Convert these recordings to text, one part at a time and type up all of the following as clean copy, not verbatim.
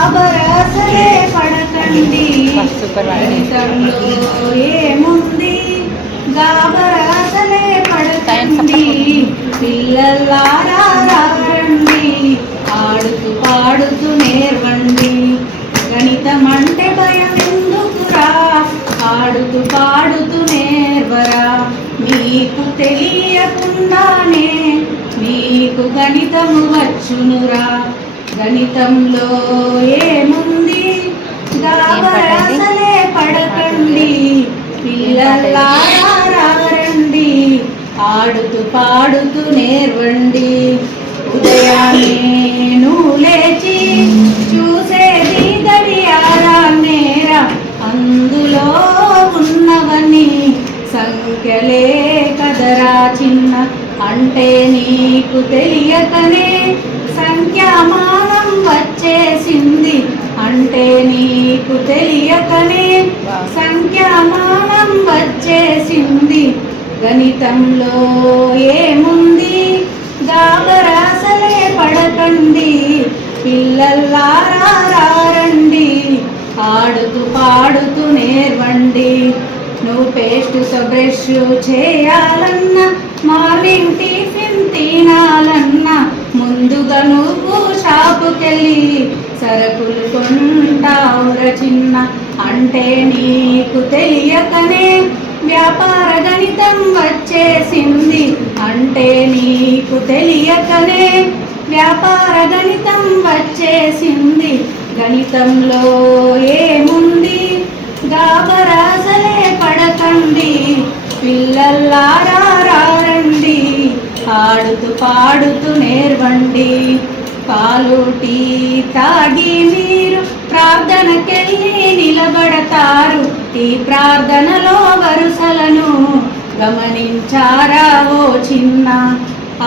గాబరాసలే పడకండి, గణితంలో ఏముంది గాబరాసలే పడకండి. పిల్లలారా రండి, ఆడుతూ పాడుతూ నేర్వండి. గణితం అంటే భయం ఎందుకురా, ఆడుతూ పాడుతూ నేర్వరా. మీకు తెలియకుండానే మీకు గణితము వచ్చునురా. గణితంలో ఏముంది గాబరాసలే పడకండి. పిల్లలారా రండి, ఆడుతూ పాడుతూ నేర్వండి. ఉదయాన్నే నువ్వు లేచి చూసేది గడియారాన్నేరా, అందులో ఉన్నవన్నీ సంఖ్యలే కదరా చిన్న. అంటే నీకు తెలియకనే సంఖ్యామానం వచ్చేసింది, అంటే నీకు తెలియకనే సంఖ్యామానం వచ్చేసింది. గణితంలో ఏముంది గాబరాసలే పడకండి. పిల్లలారా రండి, ఆడుతూ పాడుతూ నేర్వండి. నువ్వు పేస్టుతో బ్రష్ చేయాలన్నా, మార్నింగ్ టిఫిన్ తినాలన్నా, ముందుగా నువ్వు షాపుకెళ్ళి సరుకులు కొంటావుర చిన్న. అంటే నీకు తెలియకనే వ్యాపార గణితం వచ్చేసింది, అంటే నీకు తెలియకనే వ్యాపార గణితం వచ్చేసింది. గణితంలో ఏముంది గాబరాసలే పడకండి. పిల్లలారా రండి, ఆడుతూ పాడుతూ నేర్వండి. పాలు టీ తాగి మీరు ప్రార్థనకెళ్ళి నిలబడతారు. ఈ ప్రార్థనలో వరుసలను గమనించారా ఓ చిన్న?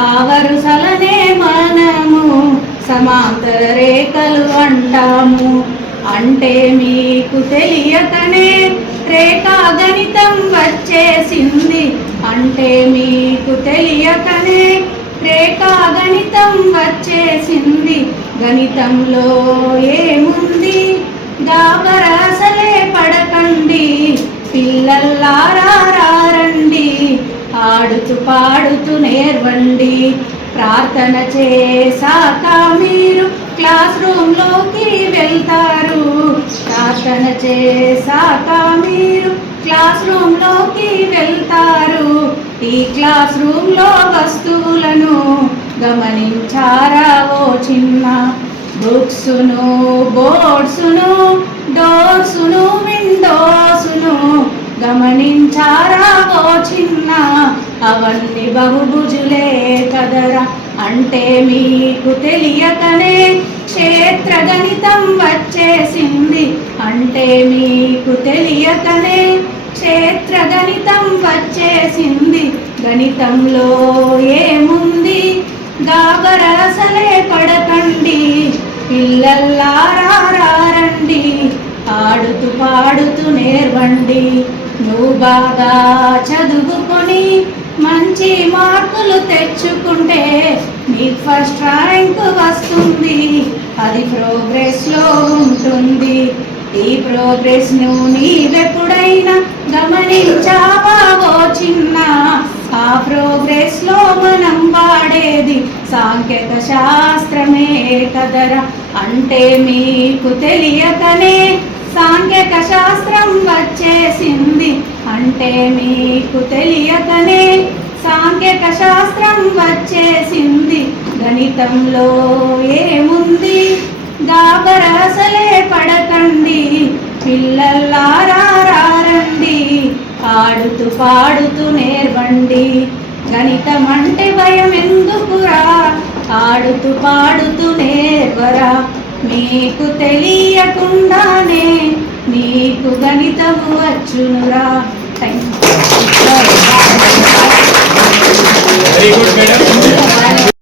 ఆ వరుసలనే మనము సమాంతర రేఖలు అంటాము. అంటే మీకు తెలియకనే రేఖా గణితం వచ్చేసింది, అంటే మీకు తెలియకనే రేఖా గణితం వచ్చేసింది. గణితంలో ఏముంది గాబరాసలే పడకండి. పిల్లలారా రండి, ఆడుతూ పాడుతూ నేర్వండి. ప్రార్థన చేశాక మీరు క్లాస్ రూమ్లోకి వెళ్తారు. ప్రార్థన చేశాక మీరు క్లాస్ రూమ్లోకి వెళ్తారు. ఈ క్లాస్ రూమ్లో వస్తువులను గమనించారా ఓ చిన్న? బుక్సును, బోర్డ్సును, డోర్సును, విండోసును గమనించారా ఓ చిన్న? అవన్నీ బహుభుజులే కదరా. అంటే మీకు తెలియకనే క్షేత్ర గణితం వచ్చేసింది, అంటే మీకు తెలియకనే క్షేత్ర గణితం వచ్చేసింది. గణితంలో ఏముంది గాబరాసలే పడకండి. పిల్లలారా రండి, ఆడుతూ పాడుతూ నేర్వండి. నువ్వు బాగా చదువుకొని మంచి మార్కులు తెచ్చుకుంటే నీకు ఫస్ట్ ర్యాంక్ వస్తుంది, అది ప్రోగ్రెస్లో ఉంటుంది. ఈ ప్రోగ్రెస్ నువ్వు నీవెప్పుడైనా గమనించావా ఓ చిన్న? ఆ ప్రోగ్రెస్ లో మనం వాడేది సాంకేతిక శాస్త్రమే కదరా. అంటే మీకు తెలియకనే సాంకేతిక శాస్త్రం వచ్చేసింది, అంటే మీకు తెలియకనే సాంకేతిక శాస్త్రం వచ్చేసింది. గణితంలో ఏముంది గాబరాసలే పడకండి. పిల్లలారా రండి, ఆడుతూ పాడుతూ నేర్వండి. గణితం అంటే భయం ఎందుకురా, ఆడుతూ పాడుతూ నేర్వరా. మీకు తెలియకుండానే మీకు గణితము వచ్చునురా. Thank you.